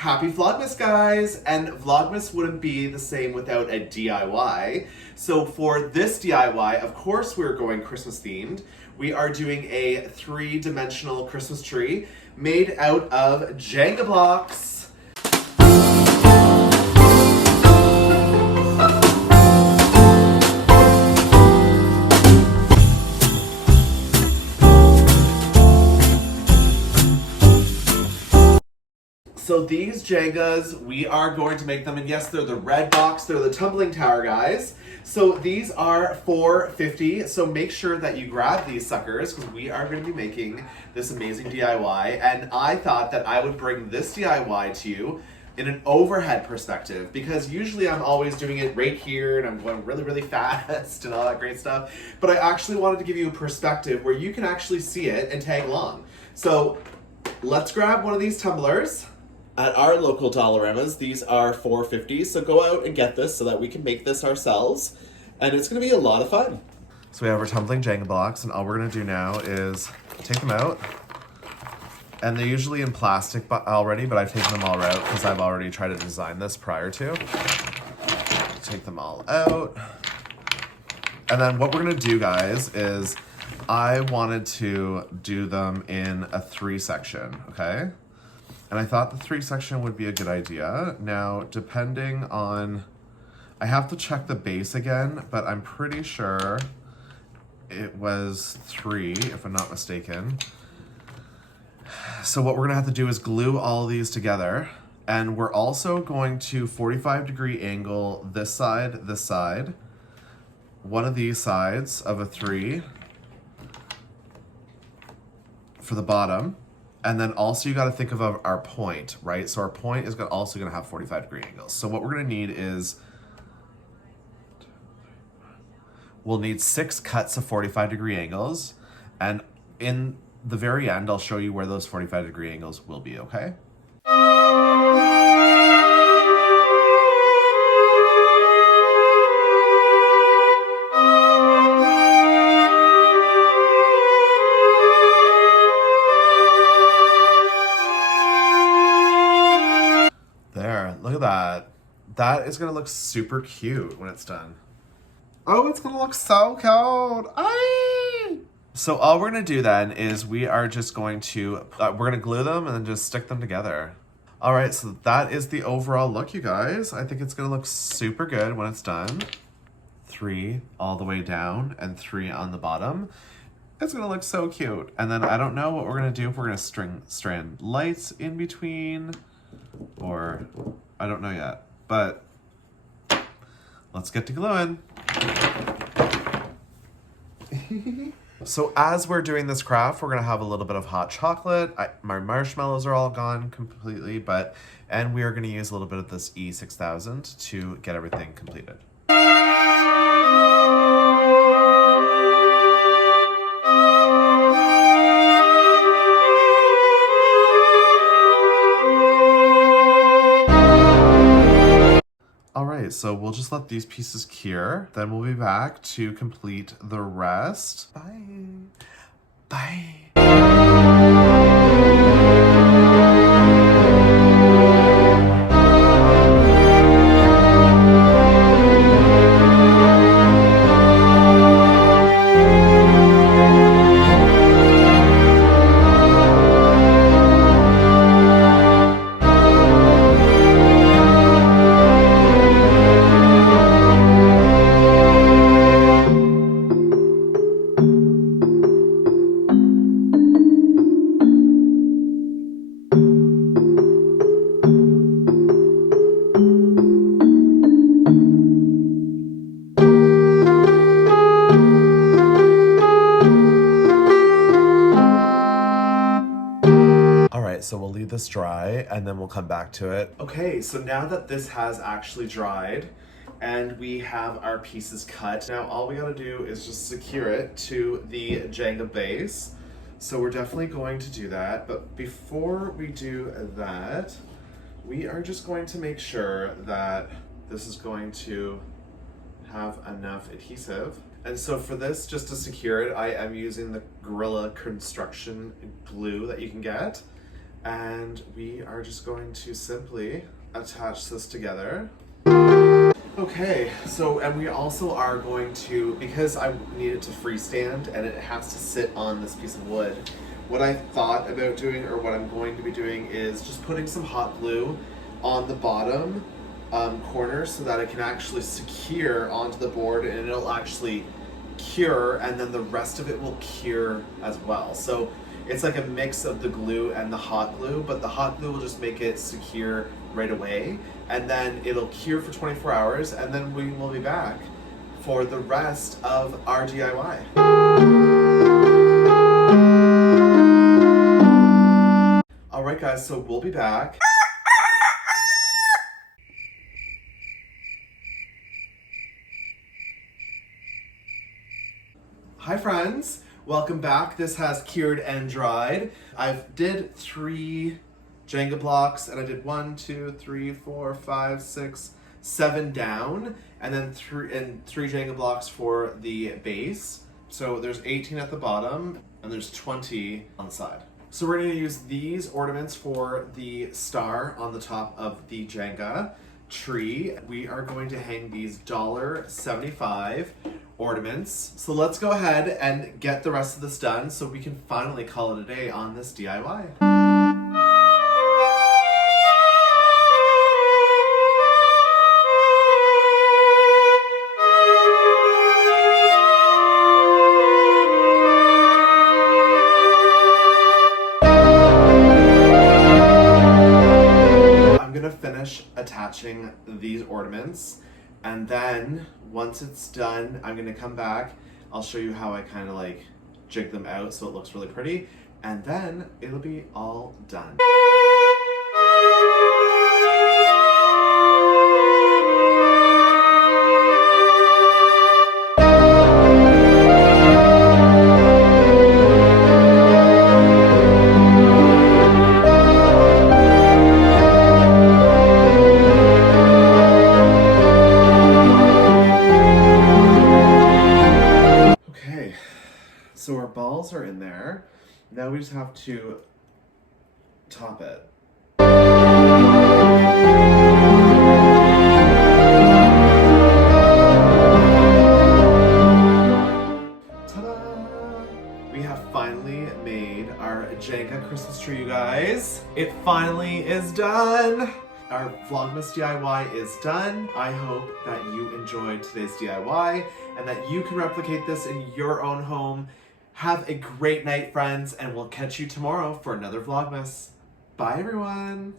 Happy Vlogmas, guys! And Vlogmas wouldn't be the same without a DIY. So for this DIY, of course we're going Christmas themed. We are doing a 3-dimensional Christmas tree made out of Jenga blocks. So these Jengas, we are going to make them, and yes, they're the red box, they're the tumbling tower, guys. So these are $4.50, so make sure that you grab these suckers, because we are going to be making this amazing DIY, and I thought that I would bring this DIY to you in an overhead perspective, because usually I'm always doing it right here, and I'm going really, really fast, and all that great stuff, but I actually wanted to give you a perspective where you can actually see it and tag along. So let's grab one of these tumblers. At our local Dollaramas, these are $4.50, so go out and get this so that we can make this ourselves, and it's going to be a lot of fun. So we have our tumbling Jenga blocks, and all we're going to do now is take them out, and they're usually in plastic already, but I've taken them all out because I've already tried to design this prior to. Take them all out, and then what we're going to do, guys, is I wanted to do them in a 3-section, okay? And I thought the 3-section would be a good idea. Now, depending on, I have to check the base again, but I'm pretty sure it was 3, if I'm not mistaken. So what we're gonna have to do is glue all of these together. And we're also going to 45-degree angle this side, one of these sides of a 3 for the bottom. And then also you got to think of our point, right? So our point is also going to have 45-degree angles. So what we're going to need is, we'll need 6 cuts of 45-degree angles. And in the very end, I'll show you where those 45-degree angles will be, okay? Look at that. That is gonna look super cute when it's done. Oh, it's gonna look so cute. Aye. So all we're gonna do then is we are just going to, we're gonna glue them and then just stick them together. All right, so that is the overall look, you guys. I think it's gonna look super good when it's done. 3 all the way down and 3 on the bottom. It's gonna look so cute. And then I don't know what we're gonna do, if we're gonna strand lights in between, or I don't know yet, but let's get to gluing. So as we're doing this craft, we're gonna have a little bit of hot chocolate. My marshmallows are all gone completely, and we are gonna use a little bit of this E6000 to get everything completed. So we'll just let these pieces cure. Then we'll be back to complete the rest. Bye. Bye. So we'll leave this dry and then we'll come back to it. Okay, so now that this has actually dried and we have our pieces cut, now all we gotta do is just secure it to the Jenga base. So we're definitely going to do that, but before we do that, we are just going to make sure that this is going to have enough adhesive. And so for this, just to secure it, I am using the Gorilla Construction glue that you can get. And we are just going to simply attach this together. Okay, so, and we also are going to, because I need it to freestand and it has to sit on this piece of wood, what I thought about doing, or what I'm going to be doing, is just putting some hot glue on the bottom corner so that it can actually secure onto the board and it'll actually cure, and then the rest of it will cure as well. So it's like a mix of the glue and the hot glue, but the hot glue will just make it secure right away, and then it'll cure for 24 hours, and then we will be back for the rest of our DIY. All right, guys, so we'll be back. Hi friends, welcome back. This has cured and dried. I've did 3 Jenga blocks, and I did 1, 2, 3, 4, 5, 6, 7 down, and then 3 Jenga blocks for the base. So there's 18 at the bottom, and there's 20 on the side. So we're going to use these ornaments for the star on the top of the Jenga tree. We are going to hang these $1.75 ornaments. So let's go ahead and get the rest of this done so we can finally call it a day on this DIY. Finish attaching these ornaments, and then once it's done, I'm gonna come back. I'll show you how I kind of like jig them out so it looks really pretty, and then it'll be all done. So our balls are in there. Now we just have to top it. Ta-da! We have finally made our Jenga Christmas tree, you guys. It finally is done. Our VlogMAS DIY is done. I hope that you enjoyed today's DIY and that you can replicate this in your own home. Have a great night, friends, and we'll catch you tomorrow for another VlogMAS. Bye, everyone.